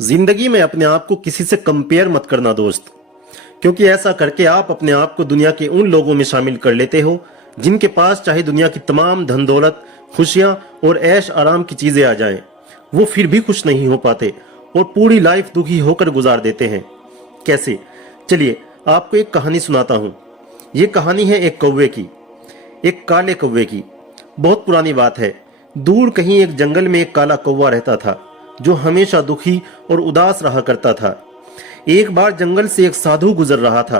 जिंदगी में अपने आप को किसी से कंपेयर मत करना दोस्त, क्योंकि ऐसा करके आप अपने आप को दुनिया के उन लोगों में शामिल कर लेते हो जिनके पास चाहे दुनिया की तमाम धन दौलत, खुशियां और ऐश आराम की चीजें आ जाएं, वो फिर भी खुश नहीं हो पाते और पूरी लाइफ दुखी होकर गुजार देते हैं। कैसे? चलिए आपको एक कहानी सुनाता हूँ। ये कहानी है एक कौवे की, एक काले कौवे की। बहुत पुरानी बात है। दूर कहीं एक जंगल में एक काला कौवा रहता था जो हमेशा दुखी और उदास रहा करता था। एक बार जंगल से एक साधु गुजर रहा था।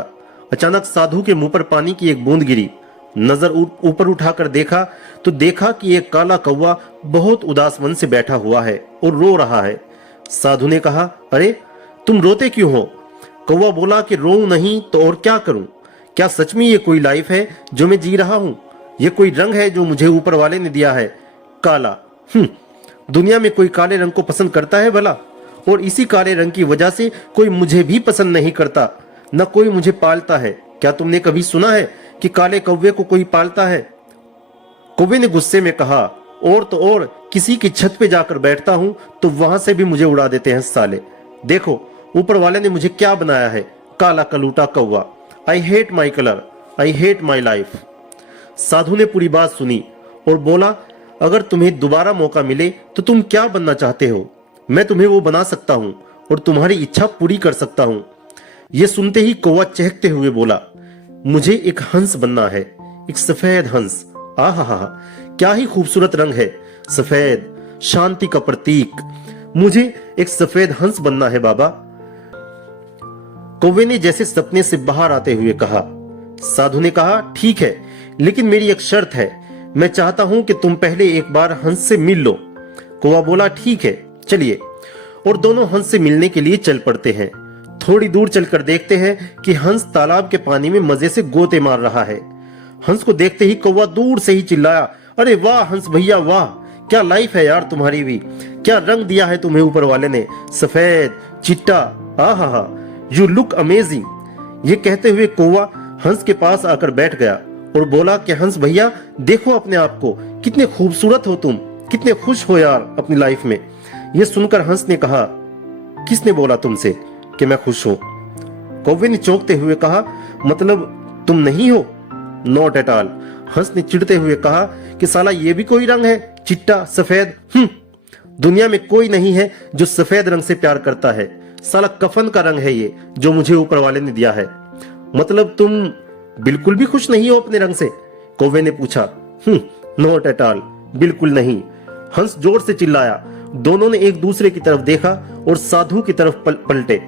अचानक साधु के मुंह पर पानी की एक बूंद गिरी। नजर ऊपर उठाकर देखा तो देखा कि एक काला कौवा बहुत उदास मन से बैठा हुआ है और रो रहा है। साधु ने कहा, अरे तुम रोते क्यों हो? कौवा बोला कि रोऊं नहीं तो और क्या करूं? क्या सच में ये कोई लाइफ है जो मैं जी रहा हूं? ये कोई रंग है जो मुझे ऊपर वाले ने दिया है? काला। दुनिया में कोई काले रंग को पसंद करता है भला? और इसी काले रंग की वजह से कोई मुझे भी पसंद नहीं करता, न कोई मुझे पालता है। क्या तुमने कभी सुना है कि काले कौवे को कोई पालता है? कौवे ने गुस्से में कहा, और तो और किसी की छत पे जाकर बैठता हूं तो वहां से भी मुझे उड़ा देते हैं साले। देखो ऊपर वाले ने मुझे क्या बनाया है, काला कलूटा कौवा। I hate my colour, I hate my life. साधु ने पूरी बात सुनी और बोला, अगर तुम्हें दोबारा मौका मिले तो तुम क्या बनना चाहते हो? मैं तुम्हें वो बना सकता हूं और तुम्हारी इच्छा पूरी कर सकता हूं। यह सुनते ही कौवा चहकते हुए बोला, मुझे एक हंस बनना है, एक सफेद हंस। आहा, क्या ही खूबसूरत रंग है, सफेद, शांति का प्रतीक। मुझे एक सफेद हंस बनना है बाबा। कौवे ने जैसे सपने से बाहर आते हुए कहा। साधु ने कहा, ठीक है, लेकिन मेरी एक शर्त है। मैं चाहता हूं कि तुम पहले एक बार हंस से मिल लो। कौवा बोला, ठीक है, चलिए। और दोनों हंस से मिलने के लिए चल पड़ते हैं। थोड़ी दूर चलकर देखते हैं कि हंस तालाब के पानी में मजे से गोते मार रहा है। हंस को देखते ही कौवा दूर से ही चिल्लाया, अरे वाह हंस भैया वाह, क्या लाइफ है यार तुम्हारी भी, क्या रंग दिया है तुम्हें ऊपर वाले ने, सफेद, चिट्टा, आहा, यू लुक अमेजिंग। ये कहते हुए कौवा हंस के पास आकर बैठ गया और बोला कि हंस भैया देखो अपने आप को, कितने खूबसूरत हो तुम, कितने खुश हो यार अपनी लाइफ में। यह सुनकर हंस ने कहा, किसने बोला तुमसे कि मैं खुश हूं? कौवे ने चौंकते हुए कहा, मतलब तुम नहीं हो? Not at all. हंस ने चिढ़ते हुए कहा कि साला ये भी कोई रंग है, चिट्टा सफेद? दुनिया में कोई नहीं है जो सफेद रंग से प्यार करता है। साला कफन का रंग है ये जो मुझे ऊपर वाले ने दिया है। मतलब तुम बिल्कुल भी खुश नहीं हो अपने रंग से? कौवे ने पूछा। नॉट एट ऑल, बिल्कुल नहीं। हंस जोर से चिल्लाया। दोनों ने एक दूसरे की तरफ देखा और साधु की तरफ पलटे।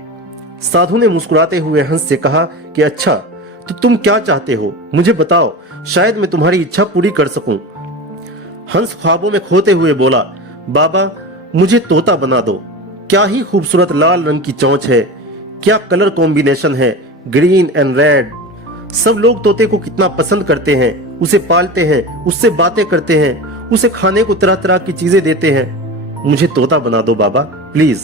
साधु ने मुस्कुराते हुए हंस से कहा कि अच्छा, तो तुम क्या चाहते हो, मुझे बताओ, शायद मैं तुम्हारी इच्छा पूरी कर सकूं। हंस ख्वाबों में खोते हुए बोला, बाबा मुझे तोता बना दो। क्या ही खूबसूरत लाल रंग की चोंच है, क्या कलर कॉम्बिनेशन है, ग्रीन एंड रेड। सब लोग तोते को कितना पसंद करते हैं, उसे पालते हैं, उससे बातें करते हैं, उसे खाने को तरह तरह की चीजें देते हैं। मुझे तोता बना दो बाबा प्लीज।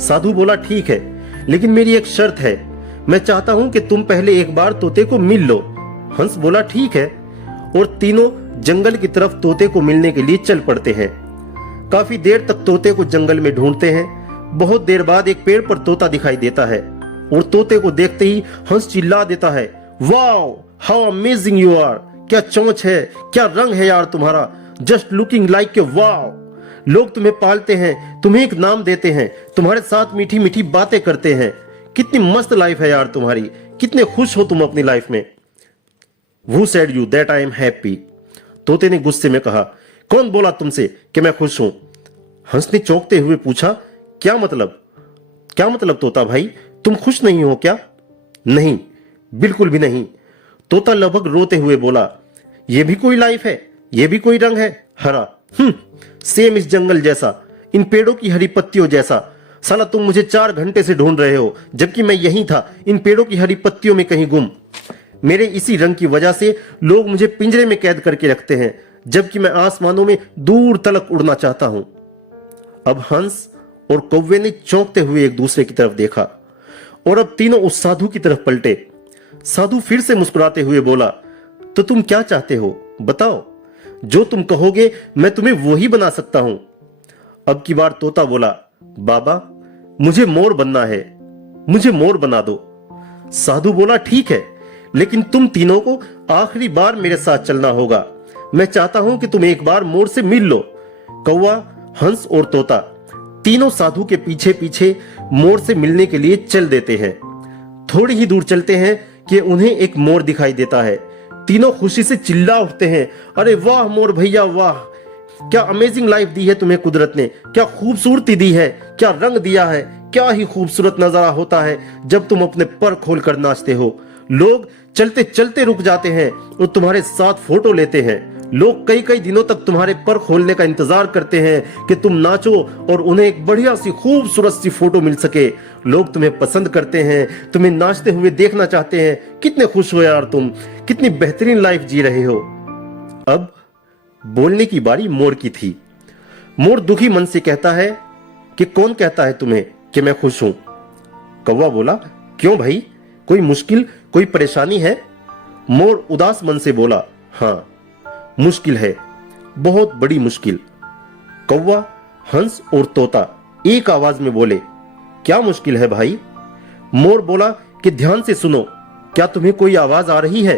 साधु बोला, ठीक है, लेकिन मेरी एक शर्त है। मैं चाहता हूं कि तुम पहले एक बार तोते को मिल लो। हंस बोला, ठीक है। और तीनों जंगल की तरफ तोते को मिलने के लिए चल पड़ते हैं। काफी देर तक तोते को जंगल में ढूंढते हैं। बहुत देर बाद एक पेड़ पर तोता दिखाई देता है और तोते को देखते ही हंस चिल्ला देता है, wow how amazing you are, क्या चोंच है, क्या रंग है यार तुम्हारा, just looking like a wow. लोग तुम्हें पालते हैं, तुम्हें एक नाम देते हैं, तुम्हारे साथ मीठी मीठी बातें करते हैं। कितनी मस्त लाइफ है यार तुम्हारी, कितने खुश हो तुम अपनी लाइफ में। Who said you that I am happy? तोते ने गुस्से में कहा, कौन बोला तुमसे कि मैं खुश हूं? हंस ने चौंकते हुए पूछा, क्या मतलब? क्या मतलब तोता भाई, तुम खुश नहीं हो क्या? नहीं, बिल्कुल भी नहीं। तोता लगभग रोते हुए बोला, यह भी कोई लाइफ है, यह भी कोई रंग है, हरा, सेम इस जंगल जैसा, इन पेड़ों की हरी पत्तियों जैसा। साला तुम मुझे 4 घंटे से ढूंढ रहे हो, जबकि मैं यहीं था, इन पेड़ों की हरी पत्तियों में कहीं गुम। मेरे इसी रंग की वजह से लोग मुझे पिंजरे में कैद करके रखते हैं, जबकि मैं आसमानों में दूर तलक उड़ना चाहता हूं। अब हंस और कौवे ने चौंकते हुए एक दूसरे की तरफ देखा और अब तीनों उस साधु की तरफ पलटे। साधु फिर से मुस्कुराते हुए बोला, तो तुम क्या चाहते हो, बताओ, जो तुम कहोगे मैं तुम्हें वो ही बना सकता हूं। अब की बार तोता बोला, बाबा मुझे मोर बनना है, मुझे मोर बना दो। साधु बोला ठीक है, लेकिन तुम तीनों को आखिरी बार मेरे साथ चलना होगा। मैं चाहता हूं कि तुम एक बार मोर से मिल लो। कौवा, हंस और तोता तीनों साधु के पीछे पीछे मोर से मिलने के लिए चल देते हैं। थोड़ी ही दूर चलते हैं कि उन्हें एक मोर दिखाई देता है। तीनों खुशी से चिल्ला उठते हैं, अरे वाह मोर भैया वाह, क्या अमेजिंग लाइफ दी है तुम्हें कुदरत ने, क्या खूबसूरती दी है, क्या रंग दिया है, क्या ही खूबसूरत नजारा होता है जब तुम अपने पर खोलकर नाचते हो। लोग चलते चलते रुक जाते हैं और तुम्हारे साथ फोटो लेते हैं। लोग कई कई दिनों तक तुम्हारे पर खोलने का इंतजार करते हैं कि तुम नाचो और उन्हें एक बढ़िया सी खूबसूरत सी फोटो मिल सके। लोग तुम्हें पसंद करते हैं, तुम्हें नाचते हुए देखना चाहते हैं। कितने खुश हो यार तुम, कितनी बेहतरीन लाइफ जी रहे हो। अब बोलने की बारी मोर की थी। मोर दुखी मन से कहता है कि कौन कहता है तुम्हें कि मैं खुश हूं। कौवा बोला, क्यों भाई, कोई मुश्किल, कोई परेशानी है? मोर उदास मन से बोला, हाँ मुश्किल है, बहुत बड़ी मुश्किल। कौवा, हंस और तोता एक आवाज में बोले, क्या मुश्किल है भाई? मोर बोला कि ध्यान से सुनो, क्या तुम्हें कोई आवाज आ रही है?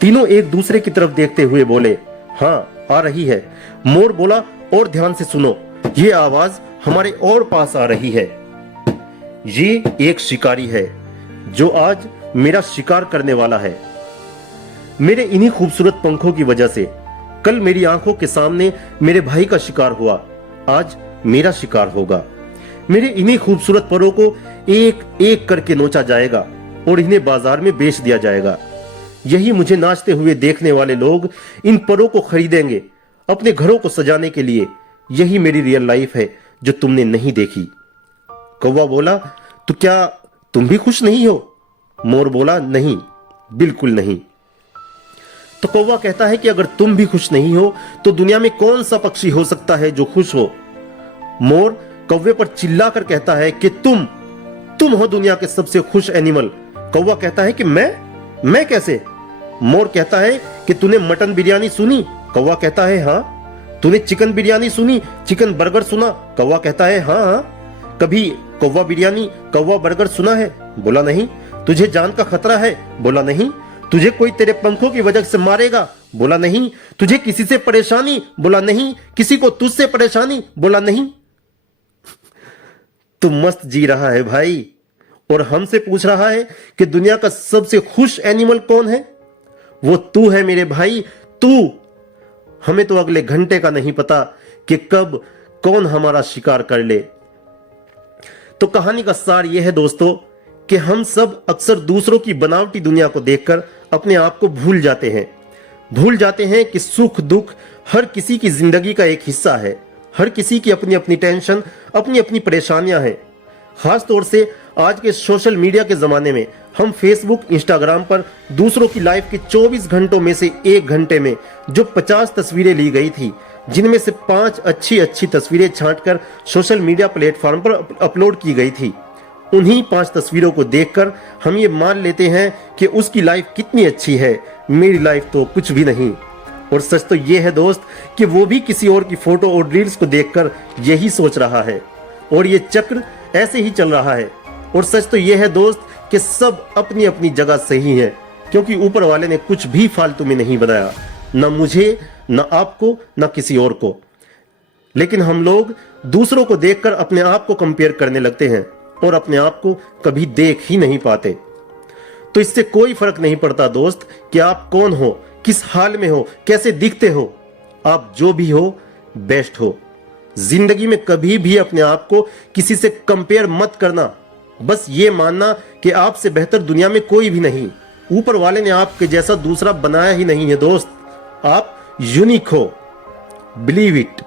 तीनों एक दूसरे की तरफ देखते हुए बोले, हाँ आ रही है। मोर बोला, और ध्यान से सुनो, ये आवाज हमारे और पास आ रही है। ये एक शिकारी है जो आज मेरा शिकार करने वाला है। मेरे इन्हीं खूबसूरत पंखों की वजह से कल मेरी आंखों के सामने मेरे भाई का शिकार हुआ, आज मेरा शिकार होगा। मेरे इन्हीं खूबसूरत परों को एक एक करके नोचा जाएगा और इन्हें बाजार में बेच दिया जाएगा। यही मुझे नाचते हुए देखने वाले लोग इन परों को खरीदेंगे अपने घरों को सजाने के लिए। यही मेरी रियल लाइफ है जो तुमने नहीं देखी। कौवा बोला, तो क्या तुम भी खुश नहीं हो? मोर बोला, नहीं, बिल्कुल नहीं। तो कौवा कहता है कि अगर तुम भी खुश नहीं हो तो दुनिया में कौन सा पक्षी हो सकता है जो खुश हो? मोर कौवे पर चिल्लाकर कहता है कि तुम हो दुनिया के सबसे खुश एनिमल। कौवा कहता है कि मैं कैसे? मोर कहता है कि तूने मटन बिरयानी सुनी? कौवा कहता है हाँ। तूने चिकन बिरयानी सुनी, चिकन बर्गर सुना? कौवा कहता है हाँ हाँ। कभी कौवा बिरयानी, कौवा बर्गर सुना है? बोला नहीं। तुझे जान का खतरा है? बोला नहीं। तुझे कोई तेरे पंखों की वजह से मारेगा? बोला नहीं। तुझे किसी से परेशानी? बोला नहीं। किसी को तुझसे परेशानी? बोला नहीं। तू मस्त जी रहा है भाई और हमसे पूछ रहा है कि दुनिया का सबसे खुश एनिमल कौन है? वो तू है मेरे भाई, तू। हमें तो अगले घंटे का नहीं पता कि कब कौन हमारा शिकार कर ले। तो कहानी का सार यह है दोस्तों कि हम सब अक्सर दूसरों की बनावटी दुनिया को देखकर अपने आप को भूल जाते हैं कि सुख दुख हर किसी की जिंदगी का एक हिस्सा है। हर किसी की अपनी अपनी टेंशन, अपनी अपनी परेशानियां हैं। खास तौर से आज के सोशल मीडिया के जमाने में हम फेसबुक, इंस्टाग्राम पर दूसरों की लाइफ के 24 घंटों में से 1 घंटे में जो 50 तस्वीरें ली गई थी, जिनमें से 5 अच्छी तस्वीरें छांटकर सोशल मीडिया प्लेटफॉर्म पर अपलोड की गई थी, उन्हीं 5 तस्वीरों को देखकर हम ये मान लेते हैं कि उसकी लाइफ कितनी अच्छी है, मेरी लाइफ तो कुछ भी नहीं। और सच तो ये है दोस्त कि वो भी किसी और की फोटो और रील्स को देखकर यही सोच रहा है और ये चक्र ऐसे ही चल रहा है। और सच तो ये है दोस्त कि सब अपनी अपनी जगह सही है, क्योंकि ऊपर वाले ने कुछ भी फालतू में नहीं बनाया, ना मुझे, ना आपको, ना किसी और को। लेकिन हम लोग दूसरों को देखकर अपने आप को कंपेयर करने लगते हैं और अपने आप को कभी देख ही नहीं पाते। तो इससे कोई फर्क नहीं पड़ता दोस्त कि आप कौन हो, किस हाल में हो, कैसे दिखते हो। आप जो भी हो, बेस्ट हो। जिंदगी में कभी भी अपने आप को किसी से कंपेयर मत करना। बस ये मानना कि आपसे बेहतर दुनिया में कोई भी नहीं। ऊपर वाले ने आपके जैसा दूसरा बनाया ही नहीं है दोस्त। आप यूनिक हो, बिलीव इट।